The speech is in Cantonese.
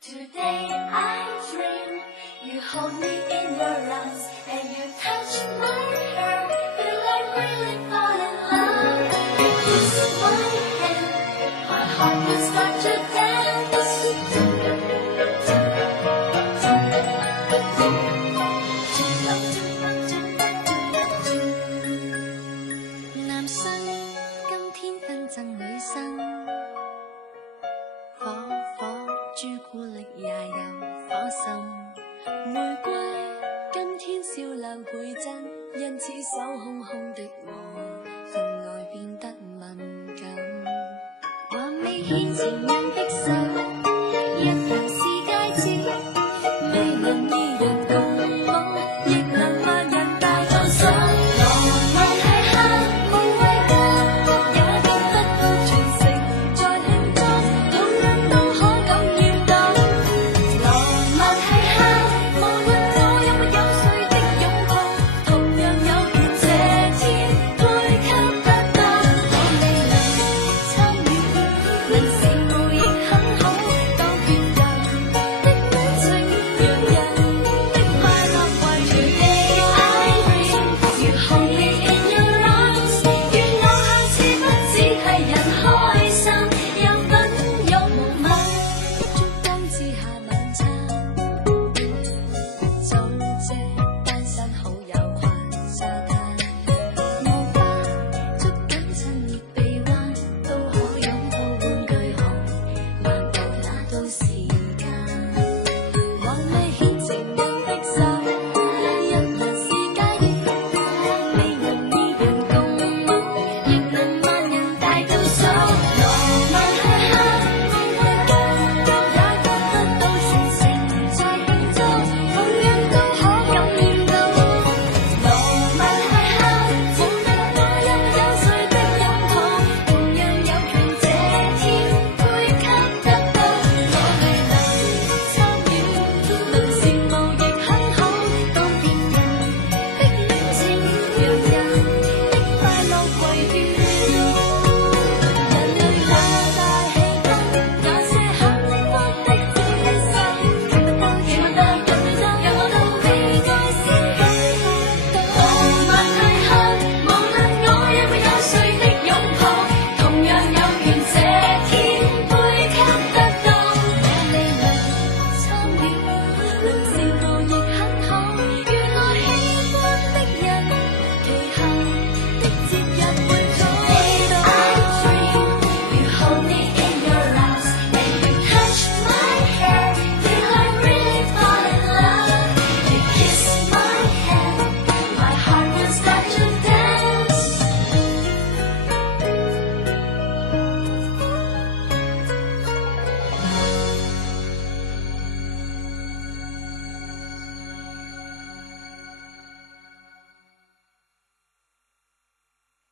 Today I dream you hold me in your arms and you touch my hair. Feel like really fall in love. You kiss my hand, my heart will start to dance.男生今天紛爭女生，火火朱古力也有火心，玫瑰今天笑流倍真，因此手空空的我，分外變得敏感。還未牽情人的手，一樣是戒指，未能二人共舞，亦能萬人大放手。浪漫係黑無畏嘅谷，也見得到全城在慶祝，同樣都可感染到。浪漫係黑，無論我有沒有誰的擁抱，同樣有權這天配給得到。我未能參與，能羨慕亦很好，當別人的戀情，讓人的快樂圍住你。I dream you hold me in your arms，願我下次不只係人開心，有分有夢。燭光之下晚餐，組織單身好友群沙灘，無花捉緊親熱臂彎，都可擁抱玩具熊，漫步那都時間，還未牽情人的手，一樣是戒指，未能二人共舞，亦能萬人大倒數。浪漫係黑，無畏嘅也覺得到全城在慶祝，同樣都可感染到。浪漫係黑，無論我有沒有誰的擁抱，同樣有權這天配給得到。我未能參與，能羨慕亦很好，當別人的戀情，讓人的快樂圍繞。人類那大氣燈，那些很幸福的這一生，見不得，見不得，人類爭，讓我都被愛先感覺到。浪漫係黑，無論我有沒有誰的擁抱，同樣有權這天配給得到。我未能參與，能羨慕亦很好，與我喜歡的人，其後的節